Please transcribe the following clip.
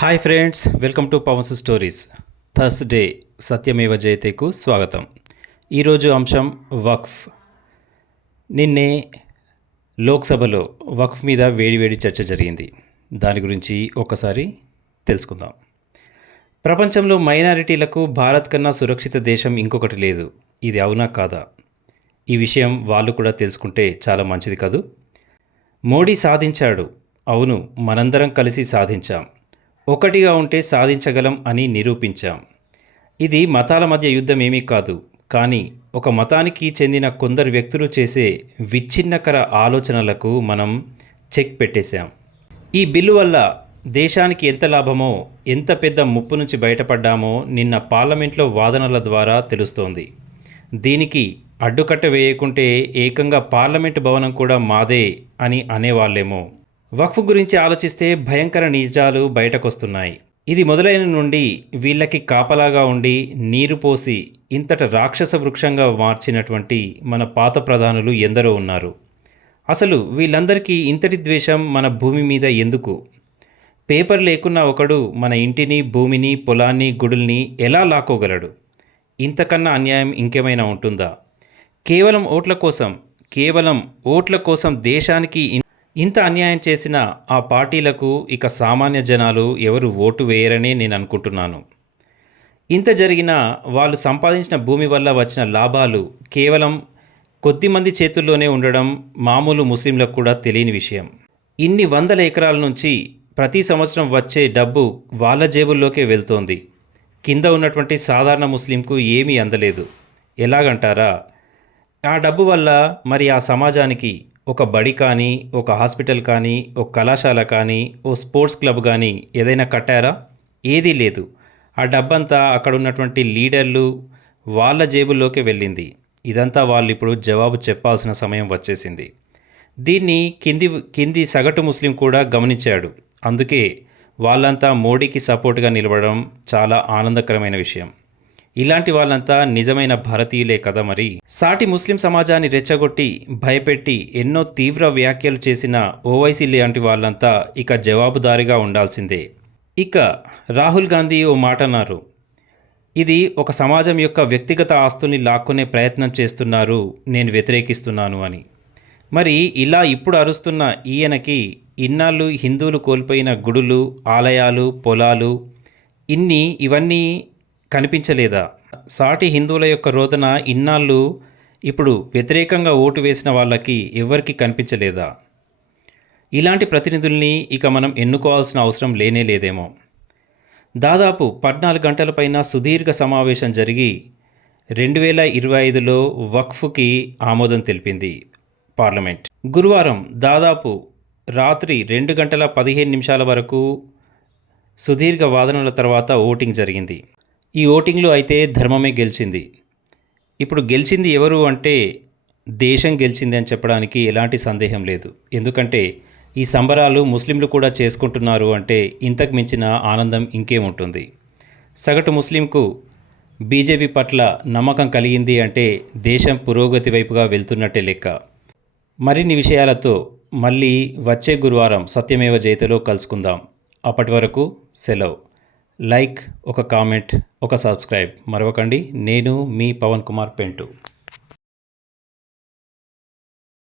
Hi friends welcome to Pavan's stories Thursday సత్యమేవ జయతేకు స్వాగతం ఈరోజు అంశం వక్ఫ్. నిన్నే లోక్సభలో వక్ఫ్ మీద వేడివేడి చర్చ జరిగింది. దాని గురించి ఒకసారి తెలుసుకుందాం. ప్రపంచంలో మైనారిటీలకు భారత్ కన్నా సురక్షిత దేశం ఇంకొకటి లేదు. ఇది అవునా కాదా? ఈ విషయం వాళ్ళు కూడా తెలుసుకుంటే చాలా మంచిది కాదు. మోడీ సాధించాడు. అవును మనందరం కలిసి సాధించాం. ఒకటిగా ఉంటే సాధించగలం అని నిరూపించాం. ఇది మతాల మధ్య యుద్ధం ఏమీ కాదు కానీ ఒక మతానికి చెందిన కొందరు వ్యక్తులు చేసే విచ్ఛిన్నకర ఆలోచనలకు మనం చెక్ పెట్టేశాం. ఈ బిల్లు వల్ల దేశానికి ఎంత లాభమో ఎంత పెద్ద ముప్పు నుంచి బయటపడ్డామో నిన్న పార్లమెంట్లో వాదనల ద్వారా తెలుస్తోంది. దీనికి అడ్డుకట్ట వేయకుంటే ఏకంగా పార్లమెంటు భవనం కూడా మాదే అని అనేవాళ్ళేమో. వక్ఫ్ గురించి ఆలోచిస్తే భయంకర నిజాలు బయటకొస్తున్నాయి. ఇది మొదలైన నుండి వీళ్ళకి కాపలాగా ఉండి నీరు పోసి ఇంతట రాక్షస వృక్షంగా మార్చినటువంటి మన పాత ప్రధానులు ఎందరో ఉన్నారు. అసలు వీళ్ళందరికీ ఇంతటి ద్వేషం మన భూమి మీద ఎందుకు? పేపర్ లేకున్నా ఒకడు మన ఇంటిని భూమిని పొలాన్ని గుడుల్ని ఎలా లాక్కోగలడు? ఇంతకన్నా అన్యాయం ఇంకేమైనా ఉంటుందా? కేవలం ఓట్ల కోసం కేవలం ఓట్ల కోసం దేశానికి ఇంత అన్యాయం చేసిన ఆ పార్టీలకు ఇక సామాన్య జనాలు ఎవరు ఓటు వేయరనే నేను అనుకుంటున్నాను. ఇంత జరిగినా వాళ్ళు సంపాదించిన భూమి వల్ల వచ్చిన లాభాలు కేవలం కొద్దిమంది చేతుల్లోనే ఉండడం మామూలు ముస్లింలకు కూడా తెలియని విషయం. ఇన్ని వందల ఎకరాల నుంచి ప్రతి సంవత్సరం వచ్చే డబ్బు వాళ్ళ జేబుల్లోకే వెళ్తోంది. కింద ఉన్నటువంటి సాధారణ ముస్లింకు ఏమీ అందలేదు. ఎలాగంటారా? ఆ డబ్బు వల్ల మరి ఆ సమాజానికి ఒక బడి కానీ ఒక హాస్పిటల్ కానీ ఒక కళాశాల కానీ ఓ స్పోర్ట్స్ క్లబ్ కానీ ఏదైనా కట్టారా? ఏదీ లేదు. ఆ డబ్బంతా అక్కడ ఉన్నటువంటి లీడర్లు వాళ్ళ జేబుల్లోకి వెళ్ళింది. ఇదంతా వాళ్ళు ఇప్పుడు జవాబు చెప్పాల్సిన సమయం వచ్చేసింది. దీన్ని కింది కింది సగటు ముస్లిం కూడా గమనించాడు. అందుకే వాళ్ళంతా మోడీకి సపోర్ట్గా నిలబడడం చాలా ఆనందకరమైన విషయం. ఇలాంటి వాళ్ళంతా నిజమైన భారతీయులే కదా మరి. సాటి ముస్లిం సమాజాన్ని రెచ్చగొట్టి భయపెట్టి ఎన్నో తీవ్ర వ్యాఖ్యలు చేసిన ఓవైసీ లాంటి వాళ్ళంతా ఇక జవాబుదారిగా ఉండాల్సిందే. ఇక రాహుల్ గాంధీ ఓ మాట అన్నారు. ఇది ఒక సమాజం యొక్క వ్యక్తిగత ఆస్తుని లాక్కునే ప్రయత్నం చేస్తున్నారు నేను వ్యతిరేకిస్తున్నాను అని. మరి ఇలా ఇప్పుడు అరుస్తున్న ఈయనకి ఇన్నాళ్ళు హిందువులు కోల్పోయిన గుడులు ఆలయాలు పొలాలు ఇన్ని ఇవన్నీ కనిపించలేదా? సాటి హిందువుల యొక్క రోదన ఇన్నాళ్ళు ఇప్పుడు వ్యతిరేకంగా ఓటు వేసిన వాళ్ళకి ఎవరికి కనిపించలేదా? ఇలాంటి ప్రతినిధుల్ని ఇక మనం ఎన్నుకోవాల్సిన అవసరం లేనే లేదేమో. దాదాపు పద్నాలుగు గంటల పైన సుదీర్ఘ సమావేశం జరిగి రెండు వేల ఇరవై ఐదులో వక్ఫ్కి ఆమోదం తెలిపింది పార్లమెంట్. గురువారం దాదాపు రాత్రి రెండు గంటల పదిహేను నిమిషాల వరకు సుదీర్ఘ వాదనల తర్వాత ఓటింగ్ జరిగింది. ఈ ఓటింగ్లో అయితే ధర్మమే గెలిచింది. ఇప్పుడు గెలిచింది ఎవరు అంటే దేశం గెలిచింది అని చెప్పడానికి ఎలాంటి సందేహం లేదు. ఎందుకంటే ఈ సంబరాలు ముస్లింలు కూడా చేసుకుంటున్నారు అంటే ఇంతకు మించిన ఆనందం ఇంకేముంటుంది సగటు ముస్లింకు బీజేపీ పట్ల నమ్మకం కలిగింది అంటే దేశం పురోగతి వైపుగా వెళ్తున్నట్టే లెక్క. మరిన్ని విషయాలతో మళ్ళీ వచ్చే గురువారం సత్యమేవ జయతలో కలుసుకుందాం. అప్పటి వరకు సెలవు. లైక్ ఒక కామెంట్ ఒక సబ్స్క్రైబ్. మరవకండి. నేను మీ పవన్ కుమార్ పెంటు.